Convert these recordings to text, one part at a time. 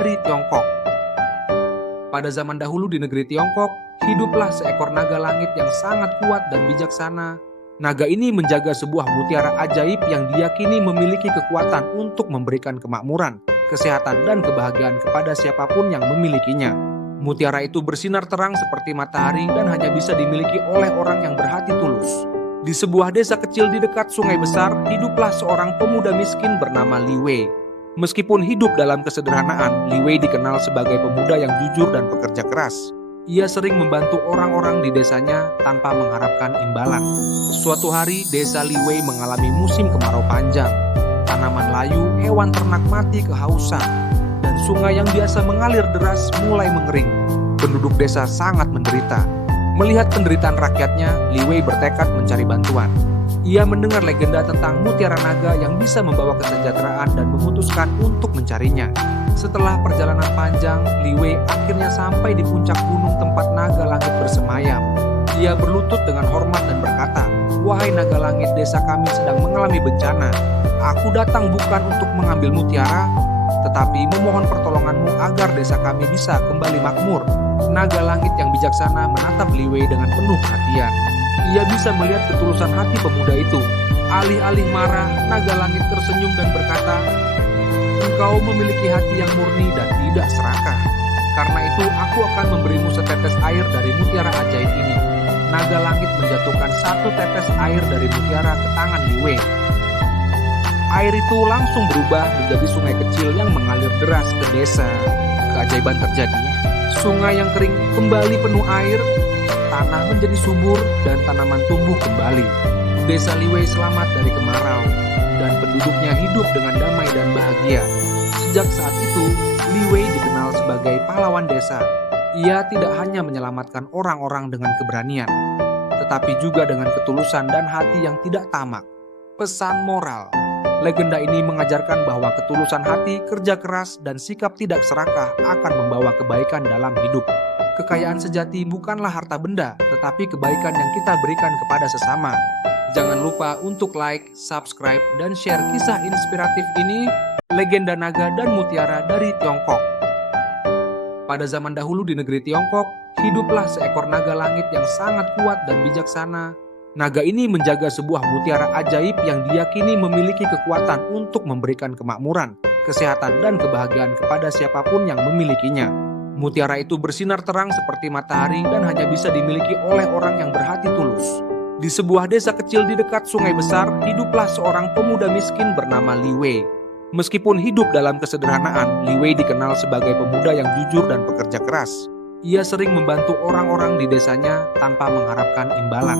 dari Tiongkok. Pada zaman dahulu di negeri Tiongkok, hiduplah seekor naga langit yang sangat kuat dan bijaksana. Naga ini menjaga sebuah mutiara ajaib yang diyakini memiliki kekuatan untuk memberikan kemakmuran, kesehatan, dan kebahagiaan kepada siapapun yang memilikinya. Mutiara itu bersinar terang seperti matahari dan hanya bisa dimiliki oleh orang yang berhati tulus. Di sebuah desa kecil di dekat sungai besar, hiduplah seorang pemuda miskin bernama Li Wei. Meskipun hidup dalam kesederhanaan, Li Wei dikenal sebagai pemuda yang jujur dan pekerja keras. Ia sering membantu orang-orang di desanya tanpa mengharapkan imbalan. Suatu hari, desa Li Wei mengalami musim kemarau panjang. Tanaman layu, hewan ternak mati kehausan, dan sungai yang biasa mengalir deras mulai mengering. Penduduk desa sangat menderita. Melihat penderitaan rakyatnya, Li Wei bertekad mencari bantuan. Ia mendengar legenda tentang mutiara naga yang bisa membawa kesejahteraan dan memutuskan untuk mencarinya. Setelah perjalanan panjang, Li Wei akhirnya sampai di puncak gunung tempat naga langit bersemayam. Ia berlutut dengan hormat dan berkata, "Wahai naga langit, desa kami sedang mengalami bencana. Aku datang bukan untuk mengambil mutiara, tetapi memohon pertolonganmu agar desa kami bisa kembali makmur." Naga langit yang bijaksana menatap Li Wei dengan penuh perhatian. Ia bisa melihat ketulusan hati pemuda itu. Alih-alih marah, naga langit tersenyum dan berkata, "Engkau memiliki hati yang murni dan tidak serakah. Karena itu aku akan memberimu setetes air dari mutiara ajaib ini." Naga langit menjatuhkan satu tetes air dari mutiara ke tangan Li Wei. Air itu langsung berubah menjadi sungai kecil yang mengalir deras ke desa. Keajaiban terjadi. Sungai yang kering kembali penuh air, tanah menjadi subur, dan tanaman tumbuh kembali. Desa Li Wei selamat dari kemarau, dan penduduknya hidup dengan damai dan bahagia. Sejak saat itu, Li Wei dikenal sebagai pahlawan desa. Ia tidak hanya menyelamatkan orang-orang dengan keberanian, tetapi juga dengan ketulusan dan hati yang tidak tamak. Pesan moral. Legenda ini mengajarkan bahwa ketulusan hati, kerja keras, dan sikap tidak serakah akan membawa kebaikan dalam hidup. Kekayaan sejati bukanlah harta benda, tetapi kebaikan yang kita berikan kepada sesama. Jangan lupa untuk like, subscribe, dan share kisah inspiratif ini, legenda naga dan mutiara dari Tiongkok. Pada zaman dahulu di negeri Tiongkok, hiduplah seekor naga langit yang sangat kuat dan bijaksana. Naga ini menjaga sebuah mutiara ajaib yang diyakini memiliki kekuatan untuk memberikan kemakmuran, kesehatan, dan kebahagiaan kepada siapapun yang memilikinya. Mutiara itu bersinar terang seperti matahari dan hanya bisa dimiliki oleh orang yang berhati tulus. Di sebuah desa kecil di dekat sungai besar, hiduplah seorang pemuda miskin bernama Li Wei. Meskipun hidup dalam kesederhanaan, Li Wei dikenal sebagai pemuda yang jujur dan pekerja keras. Ia sering membantu orang-orang di desanya tanpa mengharapkan imbalan.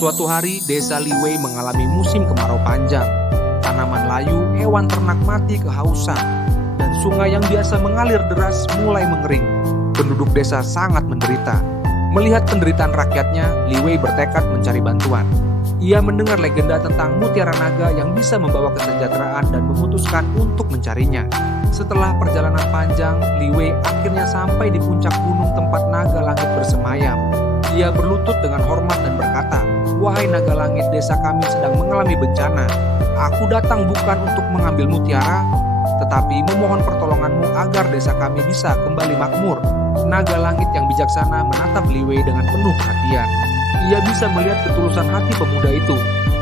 Suatu hari, desa Li Wei mengalami musim kemarau panjang. Tanaman layu, hewan ternak mati kehausan, dan sungai yang biasa mengalir deras mulai mengering. Penduduk desa sangat menderita. Melihat penderitaan rakyatnya, Li Wei bertekad mencari bantuan. Ia mendengar legenda tentang mutiara naga yang bisa membawa kesejahteraan dan memutuskan untuk mencarinya. Setelah perjalanan panjang, Li Wei akhirnya sampai di puncak gunung tempat naga langit bersemayam. Ia berlutut dengan hormat dan berkata, "Wahai naga langit, desa kami sedang mengalami bencana. Aku datang bukan untuk mengambil mutiara, tetapi memohon pertolonganmu agar desa kami bisa kembali makmur." Naga langit yang bijaksana menatap Li Wei dengan penuh perhatian. Ia bisa melihat ketulusan hati pemuda itu.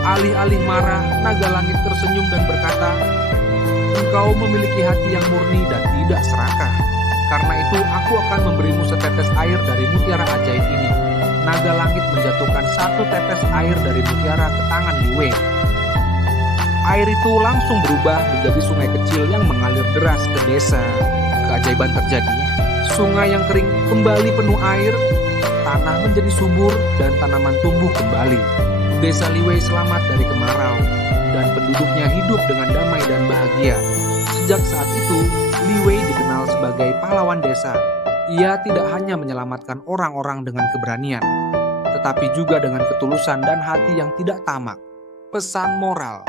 Alih-alih marah, naga langit tersenyum dan berkata, "Engkau memiliki hati yang murni dan tidak serakah. Karena itu aku akan memberimu setetes air dari mutiara ajaib ini." Naga langit menjatuhkan satu tetes air dari mutiara ke tangan Li Wei. Air itu langsung berubah menjadi sungai kecil yang mengalir deras ke desa. Keajaiban terjadi. Sungai yang kering kembali penuh air, tanah menjadi subur, dan tanaman tumbuh kembali. Desa Li Wei selamat dari kemarau, dan penduduknya hidup dengan damai dan bahagia. Sejak saat itu, Li Wei dikenal sebagai pahlawan desa. Ia tidak hanya menyelamatkan orang-orang dengan keberanian, tetapi juga dengan ketulusan dan hati yang tidak tamak. Pesan moral.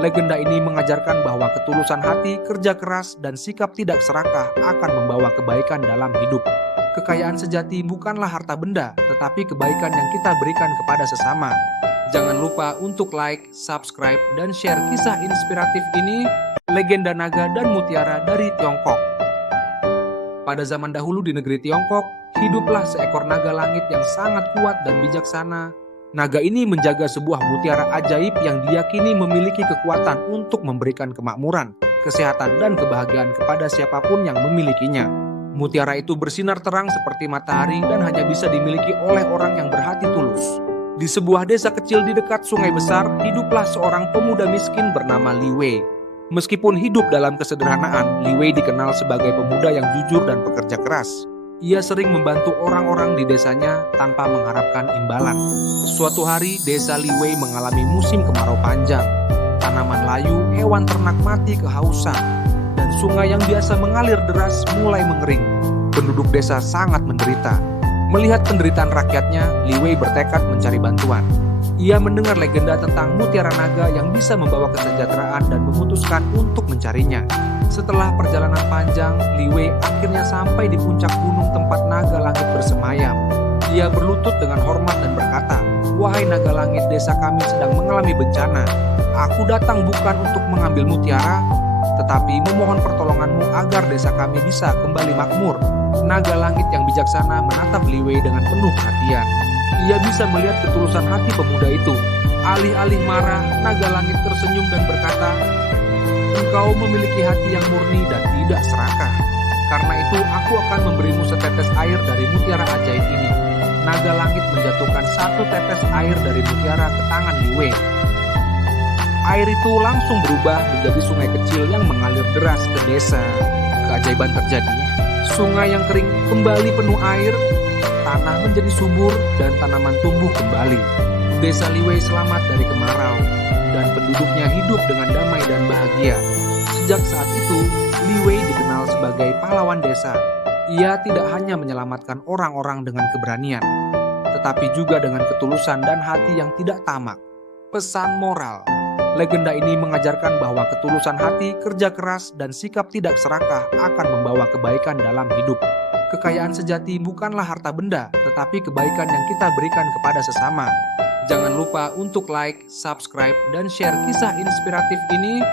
Legenda ini mengajarkan bahwa ketulusan hati, kerja keras, dan sikap tidak serakah akan membawa kebaikan dalam hidup. Kekayaan sejati bukanlah harta benda, tetapi kebaikan yang kita berikan kepada sesama. Jangan lupa untuk like, subscribe, dan share kisah inspiratif ini, legenda naga dan mutiara dari Tiongkok. Pada zaman dahulu di negeri Tiongkok, hiduplah seekor naga langit yang sangat kuat dan bijaksana. Naga ini menjaga sebuah mutiara ajaib yang diyakini memiliki kekuatan untuk memberikan kemakmuran, kesehatan, dan kebahagiaan kepada siapapun yang memilikinya. Mutiara itu bersinar terang seperti matahari dan hanya bisa dimiliki oleh orang yang berhati tulus. Di sebuah desa kecil di dekat sungai besar, hiduplah seorang pemuda miskin bernama Li Wei. Meskipun hidup dalam kesederhanaan, Li Wei dikenal sebagai pemuda yang jujur dan pekerja keras. Ia sering membantu orang-orang di desanya tanpa mengharapkan imbalan. Suatu hari, desa Li Wei mengalami musim kemarau panjang. Tanaman layu, hewan ternak mati kehausan, dan sungai yang biasa mengalir deras mulai mengering. Penduduk desa sangat menderita. Melihat penderitaan rakyatnya, Li Wei bertekad mencari bantuan. Ia mendengar legenda tentang mutiara naga yang bisa membawa kesejahteraan dan memutuskan untuk mencarinya. Setelah perjalanan panjang, Li Wei akhirnya sampai di puncak gunung tempat naga langit bersemayam. Ia berlutut dengan hormat dan berkata, "Wahai naga langit, desa kami sedang mengalami bencana. Aku datang bukan untuk mengambil mutiara, tetapi memohon pertolonganmu agar desa kami bisa kembali makmur." Naga langit yang bijaksana menatap Li Wei dengan penuh perhatian. Ia bisa melihat ketulusan hati pemuda itu. Alih-alih marah, naga langit tersenyum dan berkata, "Engkau memiliki hati yang murni dan tidak serakah. Karena itu aku akan memberimu setetes air dari mutiara ajaib ini." Naga langit menjatuhkan satu tetes air dari mutiara ke tangan Li Wei. Air itu langsung berubah menjadi sungai kecil yang mengalir deras ke desa. Keajaiban terjadi. Sungai yang kering kembali penuh air, tanah menjadi subur dan tanaman tumbuh kembali. Desa Li Wei selamat dari kemarau, dan penduduknya hidup dengan damai dan bahagia. Sejak saat itu, Li Wei dikenal sebagai pahlawan desa. Ia tidak hanya menyelamatkan orang-orang dengan keberanian, tetapi juga dengan ketulusan dan hati yang tidak tamak. Pesan moral. Legenda ini mengajarkan bahwa ketulusan hati, kerja keras, dan sikap tidak serakah akan membawa kebaikan dalam hidup. Kekayaan sejati bukanlah harta benda, tetapi kebaikan yang kita berikan kepada sesama. Jangan lupa untuk like, subscribe, dan share kisah inspiratif ini